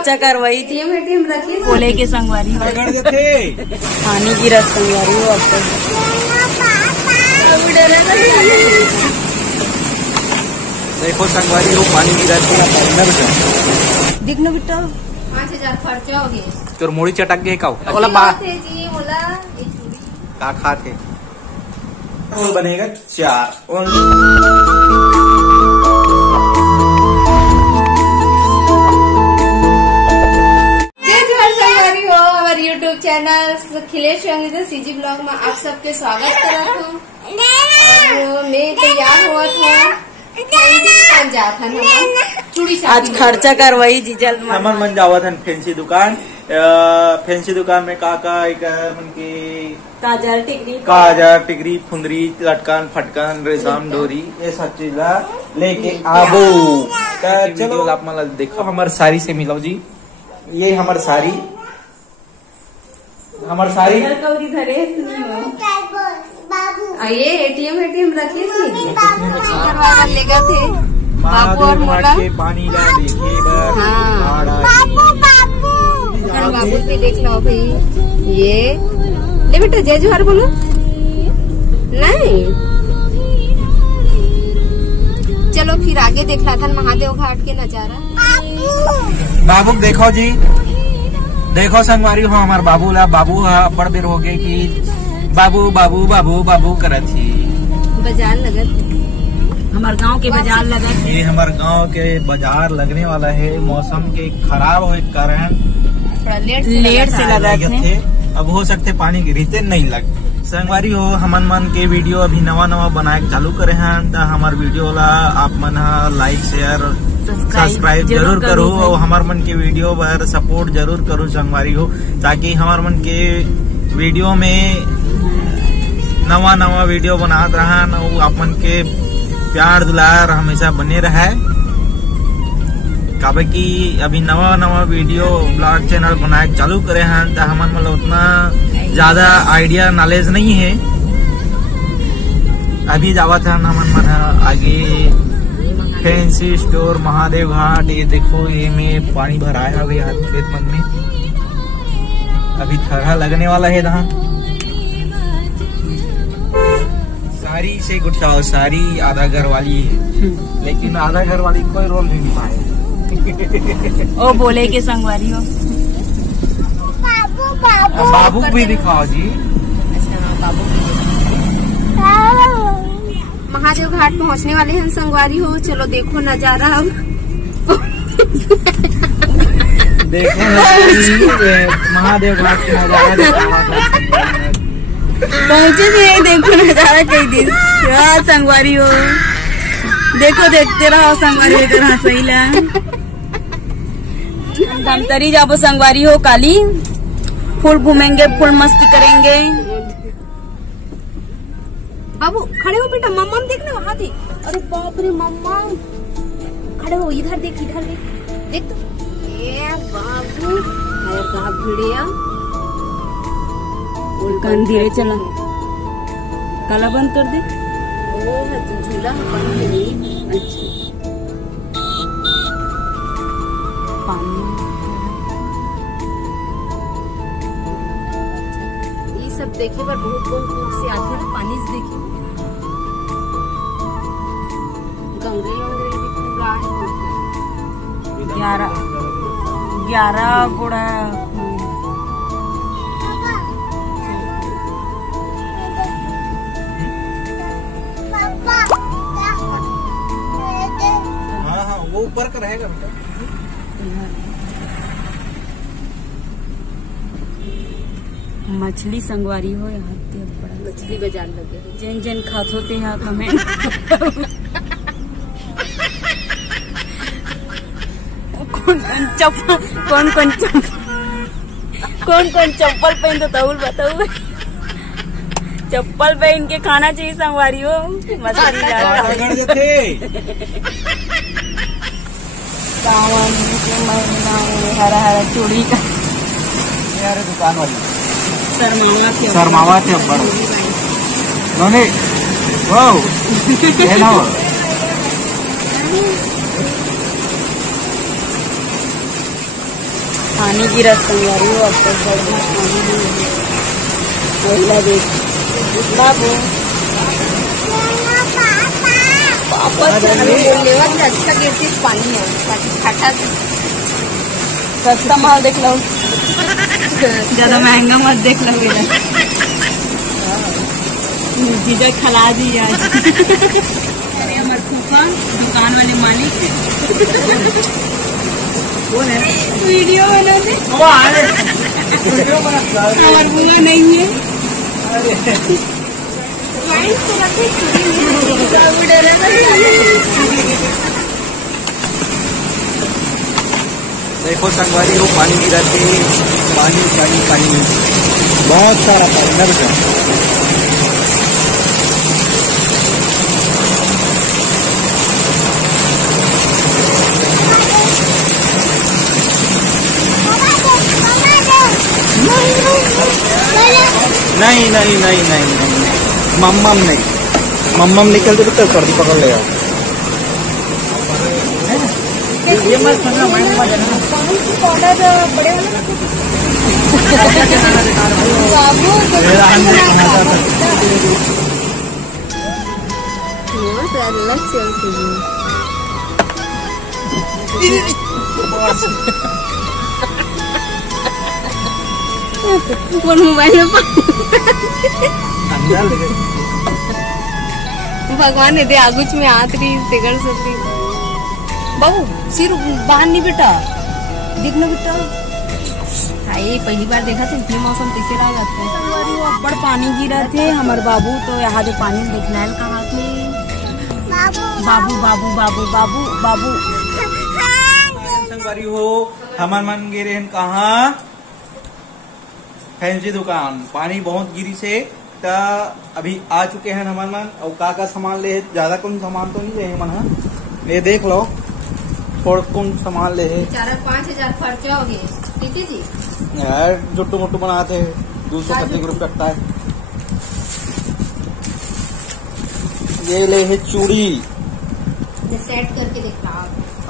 खर्चा करवाई थी बोले के संगवारी पानी गिरा संगवारी हो देखो संगवारी हो पानी गिरा दिखनो बेटा 5000 खर्चा हो गया। तोर मोड़ी चटक गए का खा थे बनेगा 4 YouTube channel Khilesh CG blog में आप सबके स्वागत करत हूँ। और मैं तैयार हुआ था आज खर्चा करवाई जीजल हमन मन जावत हन फैंसी दुकान में का काजर टिकरी फुंदरी लटकन फटकन रेशम डोरी ये सब चीज लेके आबो। चलो आप मन देखो हमार साड़ी से मिलो जी। ये हमार साड़ी ये एटीएम रखी थी ले गए थे बाबू और मोला पानी बाबू भी देख लो भाई। ये ले बेटा जय जोहार बोलो नहीं। चलो फिर आगे देख रहा था महादेव घाट के नजारा। बाबू देखो जी देखो संगवारी हो हमार बाबू बड़ बेर हो गए कि बाबू बाबू बाबू बाबू करत थी। बाजार लगत हमार गांव के बाजार लगत। ये हमार गांव के बाजार लगने वाला है। मौसम के खराब होने के कारण लेट से लगा थे। अब हो सकते पानी गिरते नहीं लग। संगवारी हो हमन मन के वीडियो अभी नवा बनाए चालू करे हैं तो हमार वीडियो ला आप मन लाइक शेयर सब्सक्राइब जरूर करो और हमार मन के वीडियो पर सपोर्ट जरूर करो संगवारी हो ताकि हमार मन के वीडियो में नवा वीडियो बनात रहा आप मन के प्यार दुलार हमेशा बने रहे। काबे की अभी नवा वीडियो ब्लॉग चैनल बनाए चालू करे हैं तो हमन मतलब उतना ज्यादा आइडिया नॉलेज नहीं है। अभी जावत है हमन मन आगे फैंसी स्टोर महादेव घाट। ये देखो ये में पानी भराया है खेत मन में अभी थरहा लगने वाला है। यहाँ सारी से गुठाओ सारी आधा घर वाली है लेकिन आधा घर वाली कोई रोल नहीं निभाए। ओ बोले के संगवारी हो बाबू भी दिखाओ जी। अच्छा बाबू महादेव घाट पहुँचने वाले हैं संगवारी हो। चलो देखो नजारा अब देखो महादेव घाट का नजारा पहुँचे थे। देखो नजारा कई दिन संगवारी हो देखो देखते रहो संगवारी हो सही ला धमतरी जाबो संगवारी हो काली फुल घूमेंगे फुल मस्ती करेंगे। बाबू खड़े हो बेटा मम्मा देखना वहाँ थे। अरे बाप रे मम्मा खड़े हो इधर देख देख तो ये बाबू अरे बाप भिड़िया कान धीरे चला काला बंद कर दे। ओ है तो झूला बंद नहीं। अच्छा पानी ये सब देखे पर बहुत दूर से आते हैं पानी से देखे गंगे भी पूरा है 11 गोड़ा वो ऊपर का रहेगा बेटा। मछली संगवारी हो यहाँ बड़ा मछली बाजार लगे जन खात होते हैं कमेंट कौन चप्पल पहन तो तौल बताओ। चप्पल पहन के खाना चाहिए संगवारी हो मछली हरा चूड़ी का दुकान वाली शर्मावा थे बड़े वाओ पानी गिरा संगवारी हो, अब तक बढ़िया पानी नहीं देख बाबू लेवल में अच्छा गिरती पानी है खाटा सस्ता माल देख लो, ज्यादा महंगा मत देख लो। जीजा खिला दी आज। अरे हमारे फूफा दुकान वाले मालिक वो है वीडियो बनाते, हमारे बुआ नहीं है। देखो संगवारी हो, पानी गिराते पानी पानी पानी बहुत सारा पानी नर का। नहीं नहीं नहीं नहीं नहीं मम्मम नहीं, मम्मम निकलते तो सर्दी पकड़ ले। ये मत समझना, मैंने बड़े मोबाइल में भगवान ने दे आगुच में आत रही तिगड़ सकती। बाबू सिर बाहर नहीं बेटा, देखना बेटा। ये पहली बार देखा था इतने मौसम कैसे रहा जाते हैं। बड़ पानी गिरा थे हमारे बाबू, तो यहाँ जो पानी देखना कहा थे बाबू बाबू बाबू बाबू बाबू संगवारी हो, हमार मन गिरे कहाँ फैंसी दुकान। पानी बहुत गिरी से ता अभी आ चुके हैं हमार मन। और का सामान ले, ज्यादा कौन सामान तो नहीं ले मन। ये देख लो थोड़ा कौन सामान ले है, 4-5 हजार खर्चा हो गए जी यार। जुट्टू मुट्टू बनाते 230 रुपये कटता है। ये ले है चूड़ी, सेट करके देखा।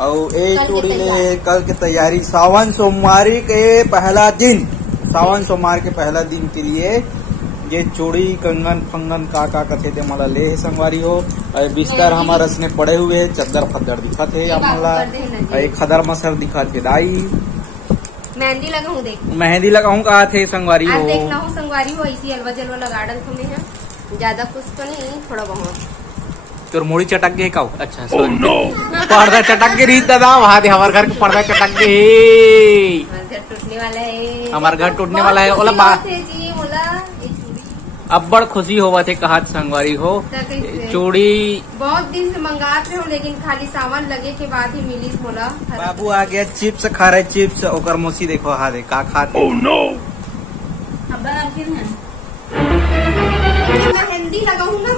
और एक चूड़ी ले कल की तैयारी, सावन सोमवारी के पहला दिन, सावन सोमवार के पहला दिन के लिए ये चूड़ी कंगन फंगन का कथे थे मला ले संगवारी हो। बिस्तर हमारे रसने पड़े हुए है, चद्दर फद्दर दिखा थे मला, एक खदर मसर दिखा थे दाई। मेहंदी लगाऊं देख, मेहंदी लगाऊं कहा थे संगवारी हो। देखना हो संगवारी हो, इसी अलवा जलवा लगा डाल तुम्हें है, ज्यादा कुछ तो नहीं, थोड़ा बहुत। तोर मोड़ी चटक गए का? अच्छा पर्दा चटक के रीत दादा, वहाँ हमारे घर का पर्दा चटक गए, घर टूटने वाला है, हमारा घर टूटने वाला है। ओला बात अब बड़ खुशी होवा थे कहा संगवारी हो। चूड़ी बहुत दिन से मंगाते हो, लेकिन खाली सामान लगे के बाद ही मिली मोला। बाबू आ गया चिप्स खा रहे, चिप्स ओकर मौसी देखो हा दे का खाते। मेहंदी लगाऊंगा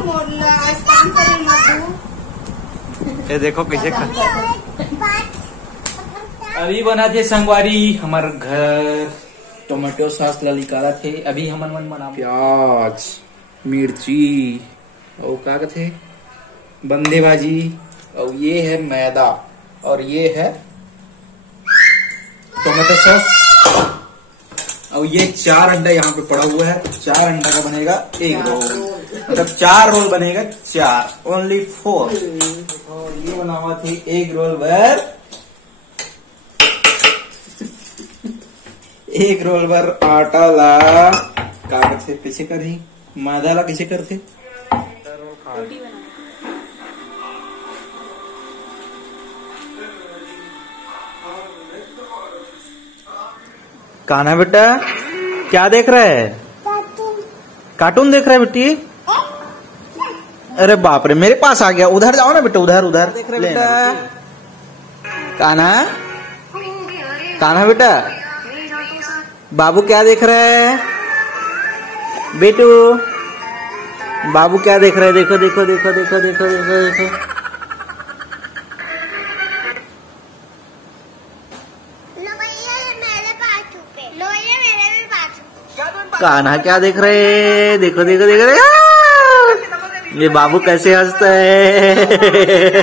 काम करे मत। ये देखो कैसे खा। अभी बना थे संगवारी हमारे घर टोमेटो सॉस ला निकाला थे। अभी हमन मन बना प्याज मिर्ची और का कहते बंदे भाजी, और ये है मैदा, और ये है टोमेटो सॉस, और ये 4 अंडा यहाँ पे पड़ा हुआ है। 4 अंडा का बनेगा एक रोल, मतलब 4 रोल बनेगा, 4 ओनली 4। ये बना हुआ थी एक रोल भर, एक रोल भर आटा ला कागज से पीछे कर दी, मैदा ला कैसे करते। कान्हा बेटा क्या देख रहा है? कार्टून देख रहा है बेटी? अरे बाप रे, मेरे पास आ गया। उधर जाओ ना बेटा, उधर उधर देख रहे बेटा। कान्हा कान्हा बेटा, बाबू क्या देख रहा है? बेटू बाबू क्या देख रहा है? देखो देखो देखो देखो देखो देखो देखो। कान्हा क्या देख रहे हैं? देखो देखो देखो देखो, ये बाबू कैसे हंसता है।